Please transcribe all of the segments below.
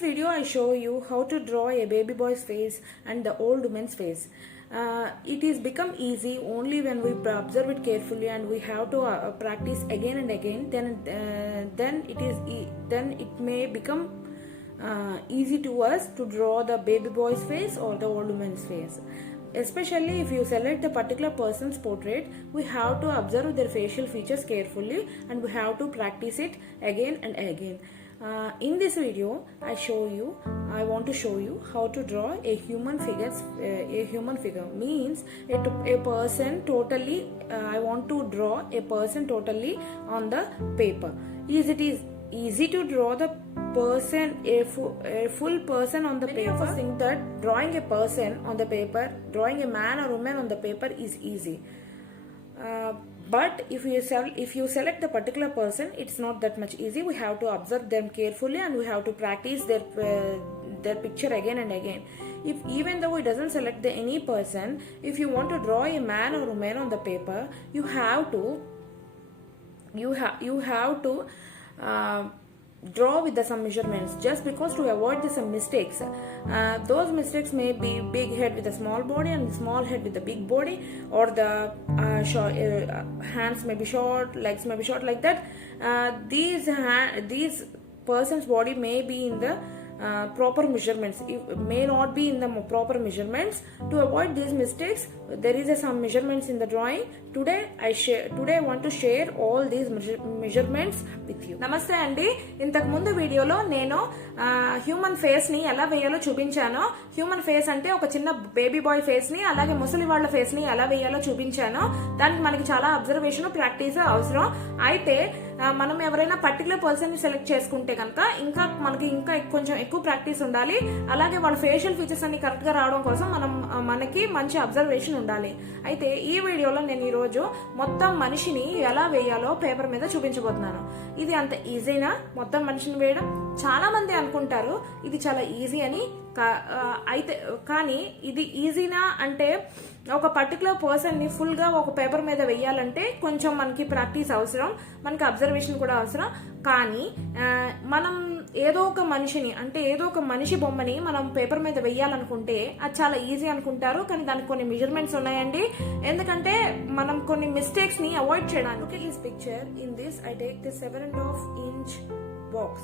video I show you how to draw a baby boy's face and the old woman's face. It is become easy only when we observe it carefully and we have to practice again and again. Then it may become easy to us to draw the baby boy's face or the old woman's face. Especially if you select a particular person's portrait, we have to observe their facial features carefully and we have to practice it again and again. In this video, I want to show you how to draw a human figure. A human figure means a person totally. I want to draw a person totally on the paper. It is easy to draw the person, a full person on the paper. Many of us think that drawing a person on the paper, drawing a man or woman on the paper is easy. But if you select the particular person, it's not that much easy. We have to observe them carefully and we have to practice their picture again and again. Even though we doesn't select any person, if you want to draw a man or woman on the paper, you have to draw with some measurements, just because to avoid some mistakes. Those mistakes may be big head with a small body and small head with a big body, or the hands may be short, legs may be short, like that. These person's body may be in the proper measurements. It may not be in the proper measurements. To avoid these mistakes, there is some measurements in the drawing. Today I want to share all these measurements with you. Namaste andi. ఇంతకు ముందు వీడియోలో నేను human face ని ఎలా వేయాలో చూపించాను. Human face అంటే ఒక చిన్న బేబీ బాయ్ ఫేస్ ని, అలాగే ముసలి వాళ్ళ ఫేస్ ని ఎలా వేయాలో చూపించాను. దానికి మనకి చాలా అబ్జర్వేషన్ ప్రాక్టీస్ అవసరం. అయితే మనం ఎవరైనా పర్టికులర్ పర్సన్ ని సెలెక్ట్ చేసుకుంటే కనుక మనకి కొంచెం ఎక్కువ ప్రాక్టీస్ ఉండాలి. అలాగే వాళ్ళ ఫేషియల్ ఫీచర్స్ అన్ని కరెక్ట్ గా రావడం కోసం మనకి మంచి అబ్జర్వేషన్ ఉండాలి. అయితే ఈ వీడియోలో నేను ఈ రోజు మొత్తం మనిషిని ఎలా వేయాలో పేపర్ మీద చూపించబోతున్నాను. ఇది అంత ఈజీనా మొత్తం మనిషిని వేయడం? చాలా మంది అనుకుంటారు ఇది చాలా ఈజీ అని. అయితే కానీ ఇది ఈజీనా అంటే, ఒక పర్టికులర్ పర్సన్ ని ఫుల్ గా ఒక పేపర్ మీద వేయాలంటే కొంచెం మనకి ప్రాక్టీస్ అవసరం, మనకి అబ్జర్వేషన్ కూడా అవసరం. కానీ మనం ఏదో ఒక మనిషి బొమ్మని మనం పేపర్ మీద వేయాలనుకుంటే అది చాలా ఈజీ అనుకుంటారు. కానీ దానికి కొన్ని మెజర్మెంట్స్ ఉన్నాయండి. ఎందుకంటే మనం కొన్ని మిస్టేక్స్ ని అవాయిడ్ చేయడానికి. Look at this picture. In this I take the 7.5 inch box.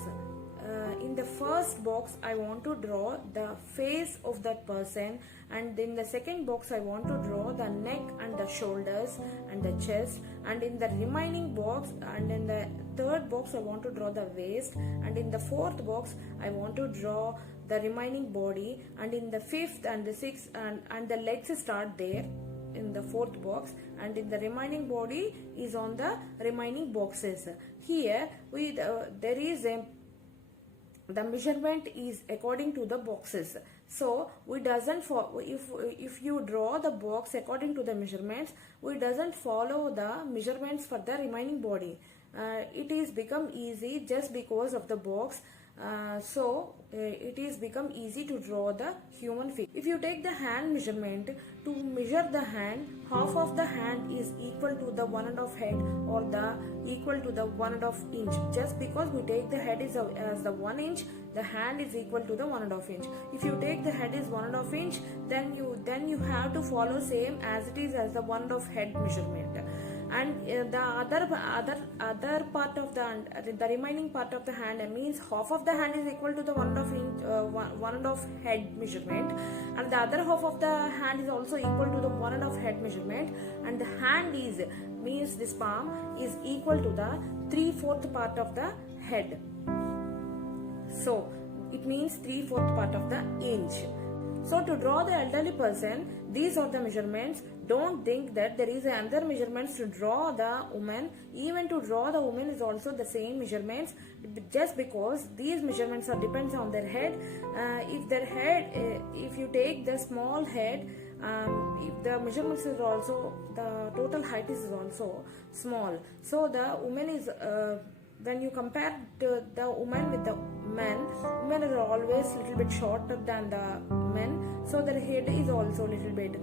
In the first box I want to draw the face of that person, and in the second box I want to draw the neck and the shoulders and the chest, and in the remaining box and in the third box I want to draw the waist, and in the fourth box I want to draw the remaining body, and in the fifth and the sixth and the legs start there in the fourth box, and in the remaining body is on the remaining boxes. Here there is the measurement is according to the boxes. So we doesn't if you draw the box according to the measurements, we doesn't follow the measurements for the remaining body. It is become easy just because of the box. It is become easy to draw the human figure. If you take the hand measurement, to measure the hand, half of the hand is equal to the 1.5 head, or the equal to the 1.5 inch. Just because we take the head as the 1 inch, the hand is equal to the 1.5 inch. If you take the head is 1.5 inch, then you have to follow same as it is as the 1.5 head measurement. And the other part of the remaining part of the hand, means half of the hand is equal to the 1.5 inch 1.5 head measurement, and the other half of the hand is also equal to the 1.5 head measurement, and the hand means this palm is equal to the 3/4 part of the head. So it means 3/4 part of the inch. So to draw the elderly person, these are the measurements. Don't think that there is another measurements to draw the woman. Even to draw the woman is also the same measurements, just because these measurements are depends on their head. If you take the small head, if the measurements is also, the total height is also small. So the woman is when you compare the woman with the men, women are always little bit shorter than the men, so their head is also little bit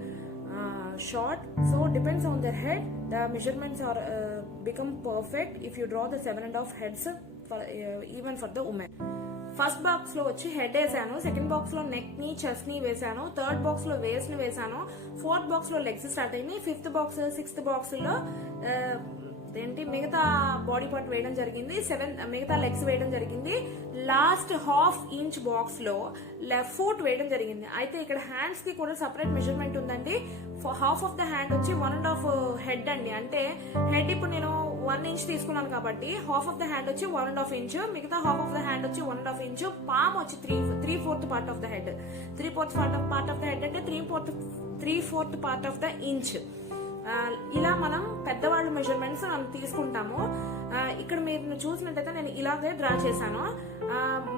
short. So depends on their head, the measurements are become perfect if you draw the 7.5 heads for even for the woman. First box లో వచ్చి హెడ్ వేసాను, second box లో నెక్ ని చెస్ట్ ని వేసాను, third box లో వేస్ట్ ని వేసాను, ఫోర్త్ బాక్స్ లో లెగ్స్ స్టార్ట్ అయినాయి, ఫిఫ్త్ బాక్స్ సిక్స్త్ బాక్స్ లో ఏంటి మిగతా బాడీ పార్ట్ వేయడం జరిగింది, మిగతా లెగ్స్ వేయడం జరిగింది, లాస్ట్ హాఫ్ ఇంచ్ బాక్స్ లో ఫుట్ వేయడం జరిగింది. అయితే ఇక్కడ హ్యాండ్స్ కి కూడా సపరేట్ మెజర్మెంట్ ఉందండి. హాఫ్ ఆఫ్ ద హ్యాండ్ వచ్చి 1.5 హెడ్ అండి. అంటే హెడ్ ఇప్పుడు నేను 1 ఇంచ్ తీసుకున్నాను కాబట్టి హాఫ్ ఆఫ్ ద హ్యాండ్ వచ్చి 1.5 ఇంచ్, మిగతా హాఫ్ ఆఫ్ ద హ్యాండ్ వచ్చి 1.5 ఇంచ్, పామ్ వచ్చి 3/4 part of the head. 3/4 part of the head అంటే 3/4 పార్ట్ ఆఫ్ ద ఇంచ్. ఇలా మనం పెద్దవాళ్ళ మెజర్మెంట్స్ మనం తీసుకుంటాము. ఇక్కడ మీరు చూసినట్టయితే నేను ఇలాగే డ్రా చేశాను.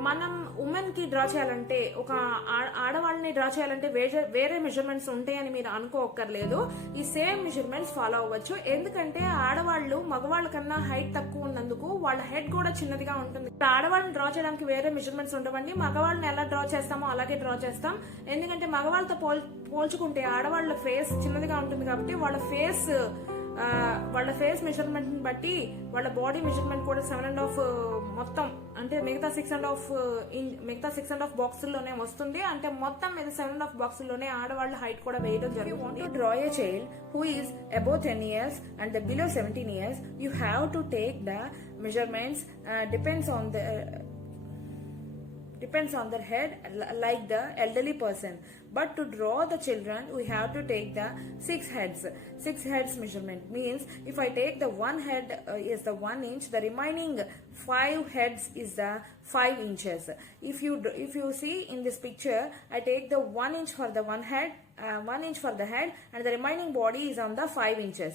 మనం ఉమెన్ కి డ్రా చేయాలంటే, ఒక ఆడవాళ్ళని డ్రా చేయాలంటే వేరే మెజర్మెంట్స్ ఉంటాయని మీరు అనుకోక్కర్లేదు. ఈ సేమ్ మెజర్మెంట్స్ ఫాలో అవ్వచ్చు. ఎందుకంటే ఆడవాళ్ళు మగవాళ్ళ కన్నా హైట్ తక్కువ ఉన్నందుకు వాళ్ళ హెడ్ కూడా చిన్నదిగా ఉంటుంది. ఆడవాళ్ళని డ్రా చేయడానికి వేరే మెజర్మెంట్స్ ఉండవండి. మగవాళ్ళని ఎలా డ్రా చేస్తామో అలాగే డ్రా చేస్తాం. ఎందుకంటే మగవాళ్ళతో పోల్చుకుంటే ఆడవాళ్ళ ఫేస్ చిన్నదిగా ఉంటుంది కాబట్టి వాళ్ళ ఫేస్ మెజర్మెంట్ ని బట్టి వాళ్ళ బాడీ మెజర్మెంట్ కూడా 7.5 మొత్తం అంటే మిగతా 6.5 బాక్సుల్లోనే వస్తుంది. అంటే మొత్తం మీద 7.5 బాక్సుల్లోనే ఆడవాళ్ళ హైట్ కూడా వేయడం జరుగుతుంది. To draw a child who is above 10 years and below 17 years, you have to take the measurements depends on their head like the elderly person. But to draw the children, we have to take the 6 heads measurement. Means if I take the one head is the 1 inch, the remaining 5 heads is the 5 inches. If you see in this picture, I take the 1 inch for the 1 inch for the head, and the remaining body is on the 5 inches.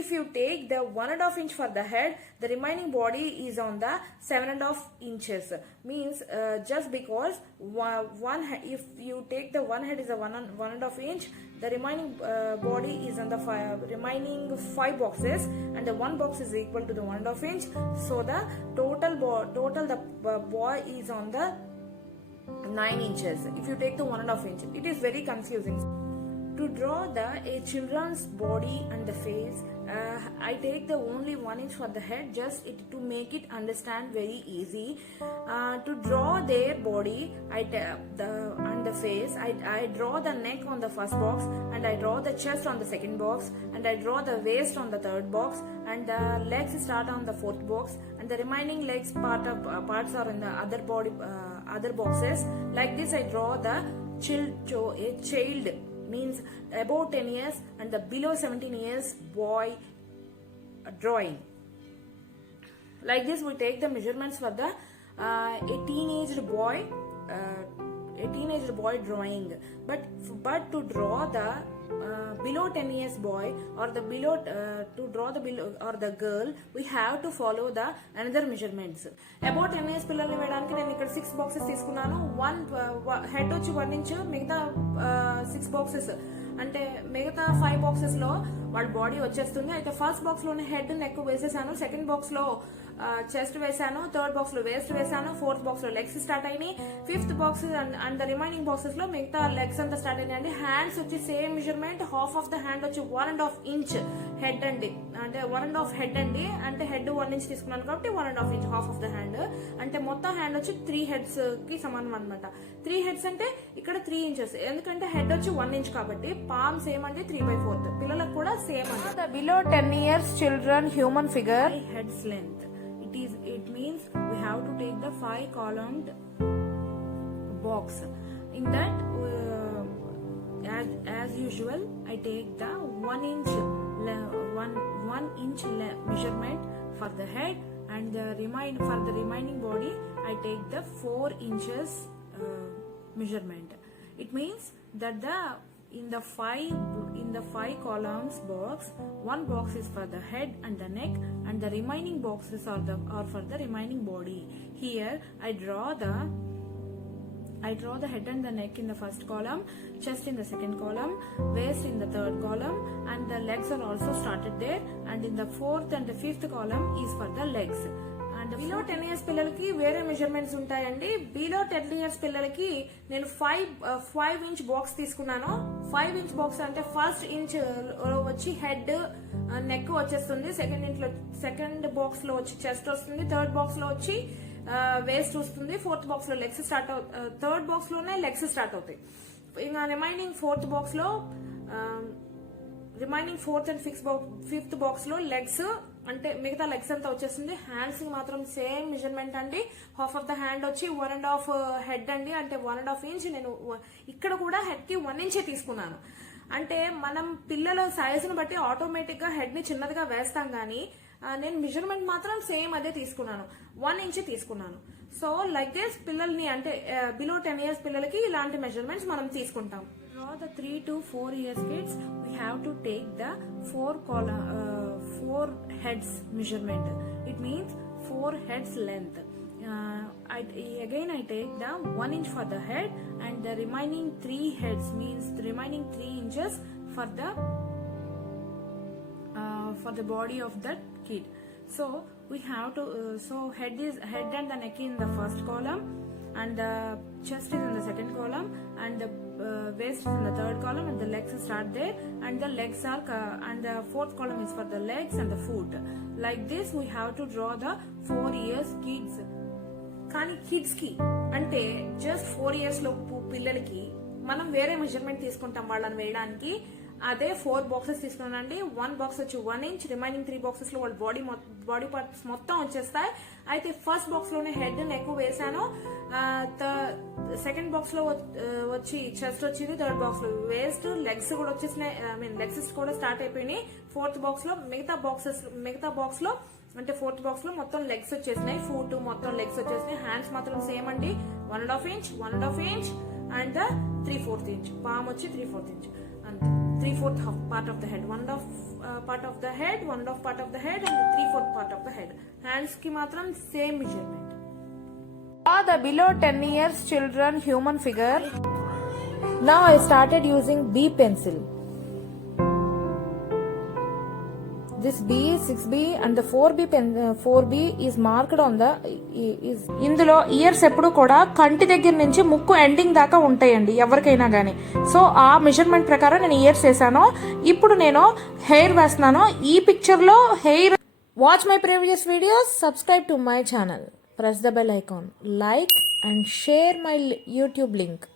If you take the 1.5 inch for the head, the remaining body is on the 7.5 inches. Means just because if you take the one head is a 1.5 inch, the remaining body is on the remaining 5 boxes, and the one box is equal to the 1.5 inch. So the total the boy is on the 9 inches. If you take the 1.5 inch, it is very confusing. To draw a children's body and the face, I take the only 1 inch for the head, to make it understand very easy. To draw their body and the face, I draw the neck on the first box, and I draw the chest on the second box, and I draw the waist on the third box, and the legs start on the fourth box, and the remaining legs parts are in the other boxes. Like this I draw the child means above 10 years and the below 17 years boy drawing. Like this we take the measurements for the a teenaged boy drawing. But to draw the below 10 years boy or the to draw the below or the girl, we have to follow the another measurements. About 10 years పిల్లల్ని వేయడానికి నేను ఇక్కడ 6 బాక్సెస్ తీసుకున్నాను. హెడ్ వచ్చి 1 ఇంచ్, మిగతా 6 బాక్సెస్ అంటే మిగతా 5 బాక్సెస్ లో వాళ్ళ బాడీ వచ్చేస్తుంది. అయితే ఫస్ట్ బాక్స్ లోనే హెడ్ నెక్ వేసేసాను, సెకండ్ బాక్స్ లో చెస్ట్ వేసాను, థర్డ్ బాక్స్ లో వేస్ట్ వేసాను, ఫోర్త్ బాక్స్ లో లెగ్స్ స్టార్ట్ అయినాయి, fifth box and the remaining boxes లో మిగతా లెగ్స్ అంతా స్టార్ట్ అయినాయండి. హ్యాండ్స్ వచ్చి same measurement, half of the hand వచ్చి 1.5 ఇంచ్ హెడ్ అండి. అంటే 1.5 హెడ్ అండి. అంటే హెడ్ 1 ఇంచ్ తీసుకున్నాను కాబట్టి 1.5 inch half of the hand. అంటే మొత్తం హ్యాండ్ వచ్చి 3 హెడ్స్ కి సమానం అనమాట. 3 హెడ్స్ అంటే ఇక్కడ 3 ఇంచెస్, ఎందుకంటే హెడ్ వచ్చి 1 ఇంచ్ కాబట్టి పామ్ సేమ్ అంటే 3/4. పిల్లలకు కూడా సేమ్ అండి. The below 10 years children human figure head's length. It means we have to take the 5-columned box. In that, as usual, I take the 1 inch measurement for the head, and for the remaining body, I take the 4 inches measurement. It means that in the 5 columns box, one box is for the head and the neck, and the remaining boxes are for the remaining body. Here I draw the head and the neck in the first column, chest in the second column, waist in the third column, and the legs are also started there, and in the fourth and the fifth column is for the legs. And below 10 years పిల్లలకి వేరే మెజర్మెంట్స్ ఉంటాయండి. బిలో 10 years పిల్లలకి నేను 5 inch box తీసుకున్నాను. 5 inch box అంటే first inch వచ్చి head neck వచ్చేస్తుంది, second box లో వచ్చి చెస్ట్ వస్తుంది, థర్డ్ బాక్స్ లో వచ్చి వేస్ట్ వస్తుంది, ఫోర్త్ బాక్స్ లో లెగ్స్ స్టార్ట్ థర్డ్ బాక్స్ లోనే లెగ్స్ స్టార్ట్ అవుతాయి. ఇంకా రిమైనింగ్ ఫోర్త్ బాక్స్ లో remaining fourth and fifth box లో లెగ్స్ అంటే మిగతా లెగ్స్ అంతా వచ్చేసింది. హ్యాండ్స్ కి మాత్రం సేమ్ మెజర్మెంట్ అండి. హాఫ్ ఆఫ్ ద హ్యాండ్ వచ్చి 1.5 హెడ్ అండి, అంటే 1.5 ఇంచ్. నేను ఇక్కడ కూడా హెడ్ కి 1 ఇంచే తీసుకున్నాను. అంటే మనం పిల్లల సైజును బట్టి ఆటోమేటిక్ గా హెడ్ ని చిన్నదిగా వేస్తాం గానీ నేను మెజర్మెంట్ మాత్రం సేమ్ అదే తీసుకున్నాను, 1 ఇంచ్ తీసుకున్నాను. సో లైక్ దిస్ పిల్లల్ని అంటే బిలో 10 years పిల్లలకి ఇలాంటి మెజర్మెంట్స్ మనం తీసుకుంటాం. For the 3 to 4 years kids, we have to take the 4 heads measurement. It means 4 heads length. I take the 1 inch for the head, and the remaining 3 heads means the remaining 3 inches for the body of that kid. So we have to so head and the neck in the first column, and the chest is in the second column, and the waist is in the third column, and the legs start there, and the legs are and the fourth column is for the legs and the foot. Like this we have to draw the 4 years kids. కానీ కిడ్స్ కి అంటే జస్ట్ 4 years లో పిల్లలకి మనం వేరే మెజర్మెంట్ తీసుకుంటాం వాళ్ళని వేయడానికి. అదే 4 బాక్సెస్ తీసుకున్నానండి. 1 బాక్స్ వచ్చి 1 ఇంచ్, రిమైనింగ్ 3 బాక్సెస్ లో వాళ్ళ బాడీ పార్ట్స్ మొత్తం వచ్చేస్తాయి. అయితే ఫస్ట్ బాక్స్ లోనే హెడ్ నెక్ వేసాను, సెకండ్ బాక్స్ లో వచ్చి చెస్ట్ వచ్చింది, థర్డ్ బాక్స్ లో వేస్ట్, లెగ్స్ కూడా వచ్చేసినాయి, లెగ్స్ కూడా స్టార్ట్ అయిపోయినాయి. ఫోర్త్ బాక్స్ లో మిగతా బాక్స్ లో అంటే ఫోర్త్ బాక్స్ లో మొత్తం లెగ్స్ వచ్చేసినాయి, ఫుట్ మొత్తం లెగ్స్ వచ్చేసినాయి. హ్యాండ్స్ మాత్రం సేమ్ అండి, 1.5 ఇంచ్ అండ్ 3/4 ఇంచ్. పామ్ వచ్చి 3/4 ఇంచ్ అంతే. 3/4 part of the head, 1/2 part of the head, 1/2 part of the head, and 3/4 part of the head. Hands ki matram same measurement. The below 10 years children human figure. Now I started using B pencil. This B, 6B and the 4B is marked on the ఇందులో ఇయర్స్ ఎప్పుడు కూడా కంటి దగ్గర నుంచి ముక్కు ఎండింగ్ దాకా ఉంటాయండి ఎవరికైనా గానీ. సో ఆ మెజర్మెంట్ ప్రకారం నేను ఇయర్స్ వేసాను. ఇప్పుడు నేను హెయిర్ వేస్తున్నాను. ఈ పిక్చర్ లో hair. Watch my previous videos, subscribe to my channel, press the bell icon, like and share my YouTube link.